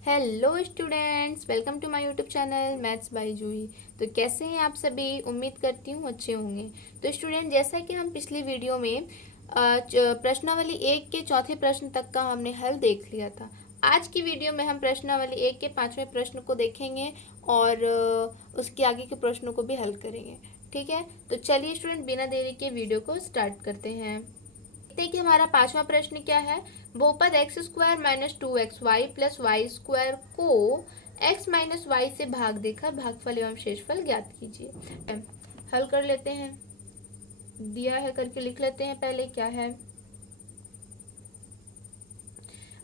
Hello students, welcome to my YouTube channel maths by Juhi. तो कैसे हैं आप सभी? उम्मीद करती हूँ अच्छे होंगे। तो स्टूडेंट, जैसा कि हम पिछली वीडियो में प्रश्नावली 1 के चौथे प्रश्न तक का हमने हल देख लिया था। आज की वीडियो में हम प्रश्नावली 1 के 5वें प्रश्न को देखेंगे और उसके आगे के प्रश्नों को भी हल करेंगे। ठीक है, तो चलिए स्टूडेंट, बिना देरी के वीडियो को स्टार्ट करते हैं। देखते हैं कि हमारा 5वां प्रश्न क्या है। बहुपद x square minus 2xy plus y square को x माइनस वाई से भाग देकर भागफल एवं शेषफल ज्ञात कीजिए। हल कर लेते हैं। दिया है करके लिख लेते हैं पहले क्या है।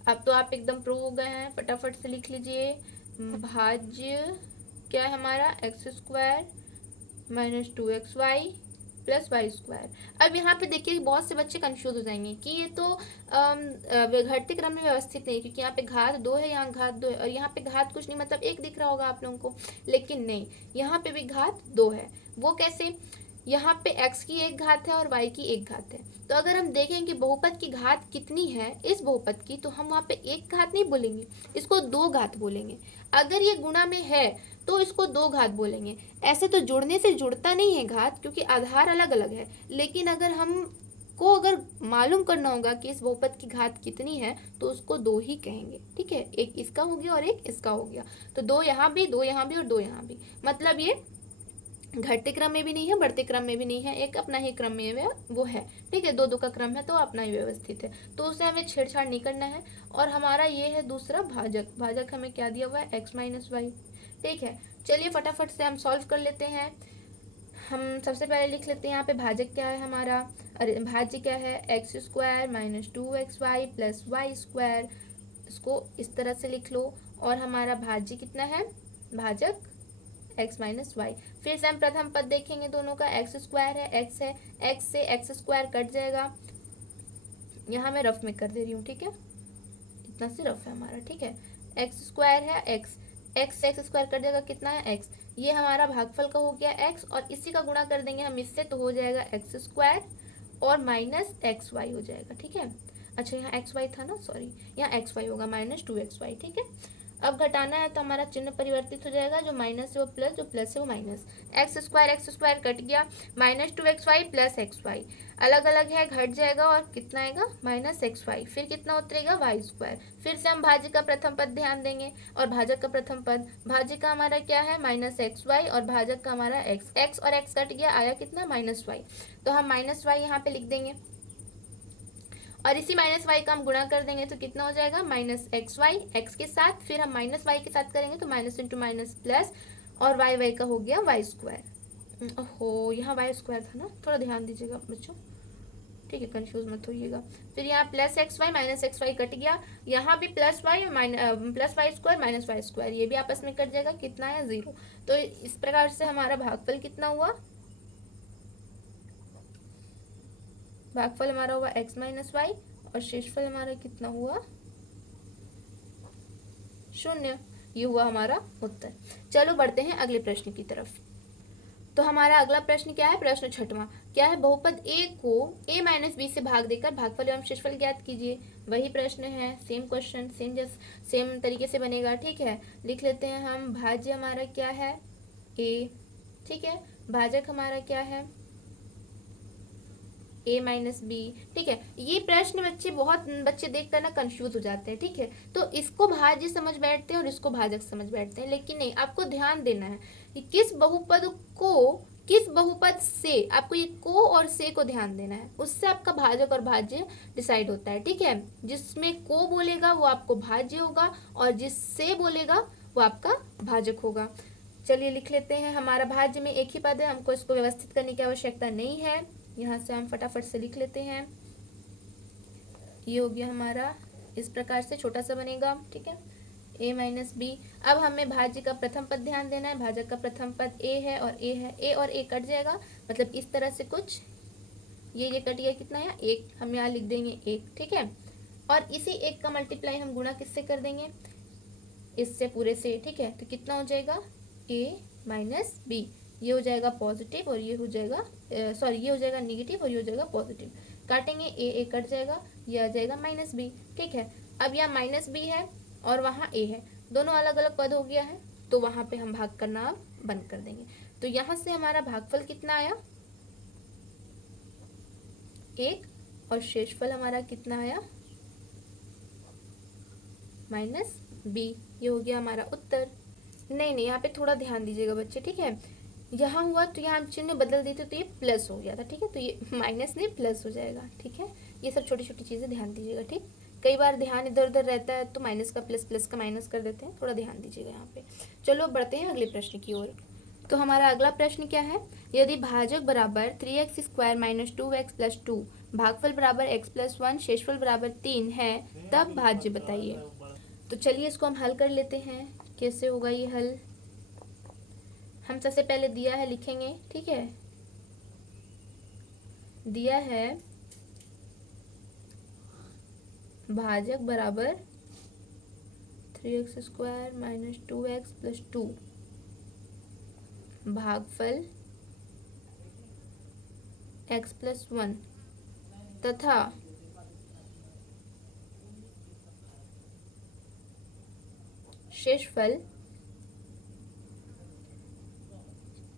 अब तो आप एकदम प्रो हो गए हैं, फटाफट से लिख लीजिए। भाज्य क्या है हमारा, x square minus 2xy plus y square. अब यहाँ पे देखिए बहुत से बच्चे कंफ्यूज हो जाएंगे कि ये तो घटते क्रम में व्यवस्थित नहीं, क्योंकि यहाँ पे घात 2 है, यहाँ घात 2 है और यहाँ पे घात कुछ नहीं, मतलब 1 दिख रहा होगा आप लोगों को। लेकिन नहीं, यहाँ पे भी घात 2 है। वो कैसे? यहाँ पे x की एक घात है और y की एक घात है। तो अगर हम देखें कि बहुपद की घात कितनी है इस बहुपद की, तो हम वहाँ पे एक घात नहीं बोलेंगे, इसको 2 घात बोलेंगे। अगर ये गुणा में है तो इसको 2 घात बोलेंगे। ऐसे तो जुड़ने से जुड़ता नहीं है घात, क्योंकि आधार अलग अलग है। लेकिन अगर मालूम करना होगा कि इस बहुपद की घात कितनी है, तो उसको 2 ही कहेंगे। ठीक है, एक इसका हो गया और एक इसका हो गया। तो 2 यहाँ भी, 2 यहाँ भी और 2 यहाँ भी। मतलब ये घटते क्रम में भी नहीं है, बढ़ते क्रम में भी नहीं है, एक अपना ही क्रम में वो है। ठीक है, 2 2 का क्रम है तो अपना ही व्यवस्थित है, तो उसे हमें छेड़छाड़ नहीं करना है। और हमारा ये है दूसरा भाजक। भाजक हमें क्या दिया हुआ है, एक्स माइनस वाई। ठीक है, चलिए फटाफट से हम सॉल्व कर लेते हैं। हम सबसे पहले लिख लेते हैं यहाँ पे भाजक क्या है हमारा। अरे भाज्य क्या है, x square minus 2xy plus y square. इसको इस तरह से लिख लो। और हमारा भाज्य कितना है, भाजक एक्स माइनस वाई। फिर से हम प्रथम पद देखेंगे, दोनों का एक्स स्क्वायर है, एक्स है, एक्स से एक्स स्क्वायर कट जाएगा। यहाँ मैं रफ में कर दे रही हूँ, ठीक है, इतना सी रफ है हमारा। ठीक है, एक्स स्क्वायर है, एक्स एक्स से एक्स स्क्वायर कट जाएगा, कितना है एक्स। ये हमारा भागफल का हो गया एक्स, और इसी का गुणा कर देंगे हम इससे, तो हो जाएगा एक्स स्क्वायर और माइनस एक्स वाई हो जाएगा। ठीक है, अच्छा यहाँ एक्स वाई था ना, सॉरी, यहाँ एक्स वाई होगा माइनस 2xy। ठीक है, अब घटाना है तो हमारा चिन्ह परिवर्तित हो जाएगा, जो माइनस है वो प्लस, जो प्लस है वो माइनस। एक्स स्क्वायर कट गया, minus 2xy plus x y अलग अलग है, घट जाएगा और कितना आएगा, माइनस एक्स वाई। फिर कितना उतरेगा, वाई स्क्वायर। फिर से हम भाज्य का प्रथम पद ध्यान देंगे, और भाजक का प्रथम पद, भाज्य का हमारा क्या है, माइनस एक्स वाई, और भाजक का हमारा एक्स। एक्स और एक्स कट गया, आया कितना, माइनस वाई। तो हम माइनस वाई यहाँ पे लिख देंगे, और इसी माइनस वाई का हम गुणा कर देंगे तो कितना हो जाएगा, माइनस एक्स वाई एक्स के साथ, फिर हम माइनस वाई के साथ करेंगे तो माइनस इंटू माइनस प्लस, और वाई वाई का हो गया वाई स्क्वायर। ओहो, यहाँ वाई स्क्वायर था ना, थोड़ा ध्यान दीजिएगा बच्चों। ठीक है, कंफ्यूज मत होइएगा। फिर यहाँ plus x y minus x y cut गया, यहाँ भी plus y plus y square minus y square, ये भी आपस में कट जाएगा, कितना है, 0। तो इस प्रकार से हमारा भागफल कितना हुआ, भागफल हमारा हुआ एक्स माइनस वाई, और शेषफल हमारा कितना हुआ, 0। ये हुआ हमारा उत्तर। चलो बढ़ते हैं अगले प्रश्न की तरफ। तो हमारा अगला प्रश्न क्या है, प्रश्न छठवां क्या है, बहुपद ए को a माइनस बी से भाग देकर भागफल एवं शेषफल ज्ञात कीजिए। वही प्रश्न है, सेम क्वेश्चन, सेम तरीके से बनेगा। ठीक है, लिख लेते हैं हम। भाज्य हमारा क्या है, a। ठीक है, भाजक हमारा क्या है, a माइनस बी। ठीक है, ये प्रश्न बहुत बच्चे देख कर ना कंफ्यूज हो जाते हैं। ठीक है, तो इसको भाज्य समझ बैठते हैं और इसको भाजक समझ बैठते हैं, लेकिन नहीं, आपको ध्यान देना है कि किस बहुपद से, आपको ये को और से को ध्यान देना है, उससे आपका भाजक और भाज्य डिसाइड होता है। ठीक है, जिसमें को बोलेगा वो आपको भाज्य होगा, और जिससे बोलेगा वो आपका भाजक होगा। चलिए लिख लेते हैं। हमारा भाज्य में एक ही पद है, हमको इसको व्यवस्थित करने की आवश्यकता नहीं है। यहाँ से हम फटाफट से लिख लेते हैं। ये हो गया हमारा, इस प्रकार से छोटा सा बनेगा। ठीक है, a माइनस बी। अब हमें भाज्य का प्रथम पद ध्यान देना है, भाजक का प्रथम पद a है और a है, a और a कट जाएगा, मतलब इस तरह से कुछ, ये कट गया, कितना है, 1। हम यहाँ लिख देंगे 1। ठीक है, और इसी 1 का मल्टीप्लाई हम गुणा किससे कर देंगे, इससे पूरे से। ठीक है, तो कितना हो जाएगा, a माइनस बी। ये हो जाएगा पॉजिटिव और ये हो जाएगा, सॉरी, ये हो जाएगा निगेटिव और ये हो जाएगा पॉजिटिव। काटेंगे, ए कट जाएगा, ये आ जाएगा माइनस बी। ठीक है, अब यहाँ माइनस बी है और वहाँ ए है, दोनों अलग अलग पद हो गया है, तो वहाँ पे हम भाग करना अब बंद कर देंगे। तो यहाँ से हमारा भागफल कितना आया 1, और शेषफल हमारा कितना आया -b। ये हो गया हमारा उत्तर। नहीं, यहाँ पे थोड़ा ध्यान दीजिएगा बच्चे, ठीक है। यहाँ हुआ तो यहाँ चिन्ह बदल देते तो ये प्लस हो गया था, ठीक है। तो ये माइनस नहीं प्लस हो जाएगा, ठीक है। ये सब छोटी छोटी चीज़ें ध्यान दीजिएगा, ठीक। कई बार ध्यान इधर उधर रहता है तो माइनस का प्लस, प्लस का माइनस कर देते हैं, थोड़ा ध्यान दीजिएगा यहाँ पे। चलो अब बढ़ते हैं अगले प्रश्न की ओर। तो हमारा अगला प्रश्न क्या है, यदि भाजक बराबर 3x² माइनस 2x प्लस 2, भागफल बराबर x प्लस 1, शेषफल बराबर 3 है, तब भाज्य बताइए। तो चलिए इसको हम हल कर लेते हैं। कैसे होगा ये हल, हम सबसे पहले दिया है लिखेंगे, ठीक है। दिया है भाजक बराबर 3x² माइनस 2x प्लस 2, भागफल x प्लस 1 तथा शेषफल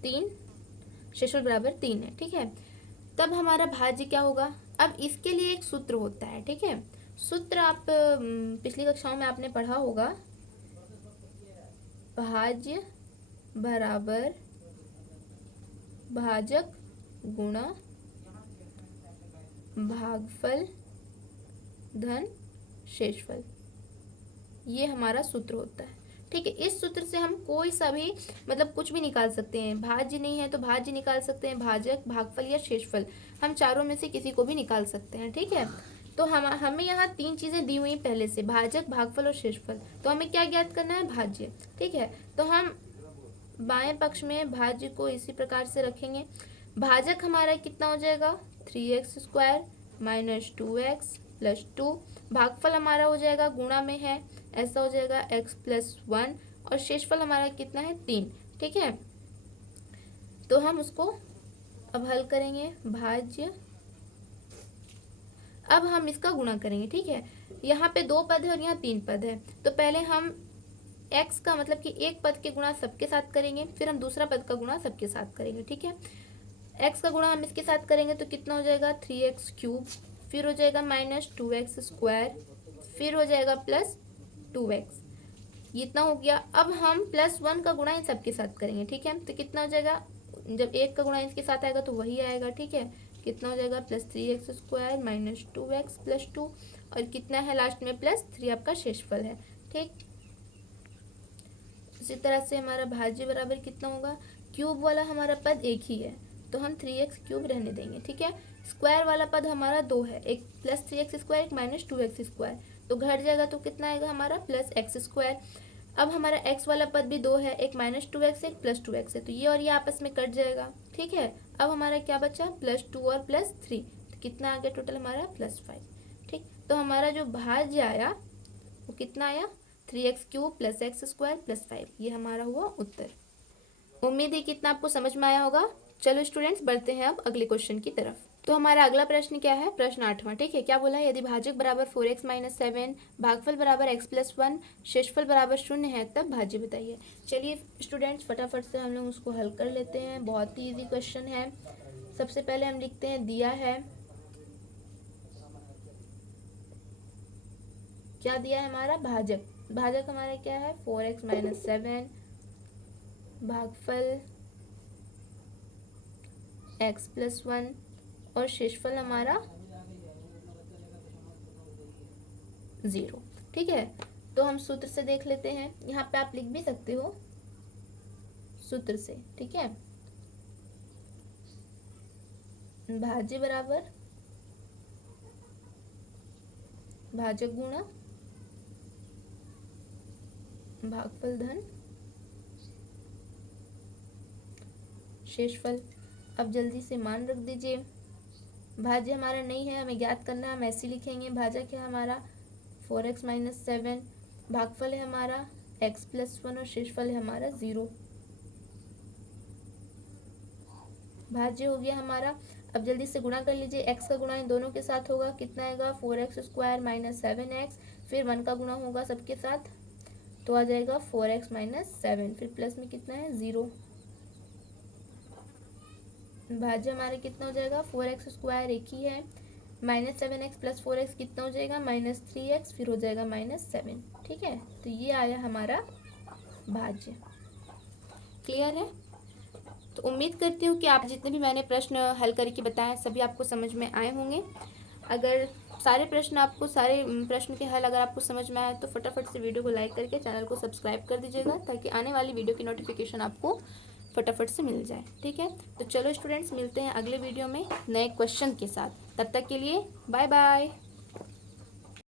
3, शेषफल बराबर 3 है, ठीक है। तब हमारा भाज्य क्या होगा, अब इसके लिए एक सूत्र होता है, ठीक है। सूत्र आप पिछली कक्षाओं में आपने पढ़ा होगा, भाज्य बराबर भाजक गुणा भागफल धन शेषफल, ये हमारा सूत्र होता है, ठीक है। इस सूत्र से हम कोई सा भी मतलब कुछ भी निकाल सकते हैं। भाज्य नहीं है तो भाज्य निकाल सकते हैं, भाजक, भागफल या शेषफल, हम चारों में से किसी को भी निकाल सकते हैं, ठीक है। तो हमें यहाँ 3 चीज़ें दी हुई पहले से, भाजक, भागफल और शेषफल। तो हमें क्या ज्ञात करना है, भाज्य, ठीक है। तो हम बाएं पक्ष में भाज्य को इसी प्रकार से रखेंगे। भाजक हमारा कितना हो जाएगा 3x² माइनस 2x प्लस 2, भागफल हमारा हो जाएगा गुणा में है, ऐसा हो जाएगा x प्लस 1, और शेषफल हमारा कितना है 3, ठीक है। तो हम उसको अब हल करेंगे, भाज्य, अब हम इसका गुणा करेंगे, ठीक है। यहाँ पे 2 पद है और यहाँ 3 पद है, तो पहले हम x का मतलब कि एक पद के गुणा सबके साथ करेंगे, फिर हम दूसरा पद का गुणा सबके साथ करेंगे, ठीक है। x का गुणा हम इसके साथ करेंगे तो कितना हो जाएगा 3x³, फिर हो जाएगा माइनस 2x², फिर हो जाएगा प्लस 2x, इतना हो गया। अब हम +1 का गुणा इन सबके साथ करेंगे, ठीक है। तो कितना हो जाएगा, जब 1 का गुणा इसके साथ आएगा तो वही आएगा, ठीक है। कितना हो जाएगा +3x² माइनस 2x प्लस 2, और कितना है लास्ट में +3 आपका शेषफल है, ठीक। इसी तरह से हमारा भाज्य बराबर कितना होगा, क्यूब वाला हमारा पद एक ही है तो हम 3x³ रहने देंगे, ठीक है। स्क्वायर वाला पद हमारा 2 है, एक +3x², एक -2x², तो घट जाएगा तो कितना आएगा हमारा +x²। अब हमारा x वाला पद भी 2 है, एक -2x, एक +2x है, तो ये और ये आपस में कट जाएगा, ठीक है। अब हमारा क्या बचा +2 और +3, तो कितना आ गया टोटल हमारा +5, ठीक। तो हमारा जो भाज्य आया वो कितना आया 3x³ प्लस x² प्लस 5, ये हमारा हुआ उत्तर। उम्मीद है कि इतना आपको समझ में आया होगा। चलो स्टूडेंट्स बढ़ते हैं अब अगले क्वेश्चन की तरफ। तो हमारा अगला प्रश्न क्या है, प्रश्न 8वां, ठीक है। क्या बोला है, यदि भाजक बराबर 4x माइनस 7, भागफल बराबर x प्लस 1, शेषफल बराबर 0 है, तब भाज्य बताइए। चलिए स्टूडेंट्स फटाफट से हम लोग उसको हल कर लेते हैं, बहुत ही ईजी क्वेश्चन है। सबसे पहले हम लिखते हैं, दिया है, क्या दिया है हमारा भाजक, भाजक हमारा क्या है 4x माइनस 7, भागफल x प्लस 1, और शेषफल हमारा 0, ठीक है। तो हम सूत्र से देख लेते हैं, यहाँ पे आप लिख भी सकते हो सूत्र से, ठीक है। भाज्य बराबर भाजक गुणा भागफल धन शेषफल। अब जल्दी से मान रख दीजिए, भाज्य हमारा नहीं है, हमें ज्ञात करना है, हम ऐसे लिखेंगे, भाजक है हमारा 4x माइनस 7, भागफल है हमारा x प्लस 1, और शेषफल है हमारा 0। भाज्य हो गया हमारा। अब जल्दी से गुणा कर लीजिए, x का गुणा इन दोनों के साथ होगा, कितना आएगा 4x² माइनस 7x, फिर 1 का गुणा होगा सबके साथ, तो आ जाएगा 4x माइनस 7, फिर प्लस में कितना है 0, भाज्य हमारा कितना हो जाएगा 4x स्क्वायर एक ही है, माइनस 7x प्लस 4x कितना हो जाएगा -3x, फिर हो जाएगा -7। ठीक है, तो ये आया हमारा भाज्य। क्लियर है? तो उम्मीद करती हूँ कि आप जितने भी मैंने प्रश्न हल करके बताए सभी आपको समझ में आए होंगे। अगर सारे प्रश्न के हल अगर आपको समझ में आए तो फटाफट से वीडियो को लाइक करके चैनल को सब्सक्राइब कर दीजिएगा, ताकि आने वाली वीडियो की नोटिफिकेशन आपको फटाफट से मिल जाए। ठीक है, तो चलो स्टूडेंट्स, मिलते हैं अगले वीडियो में नए क्वेश्चन के साथ। तब तक के लिए बाय बाय।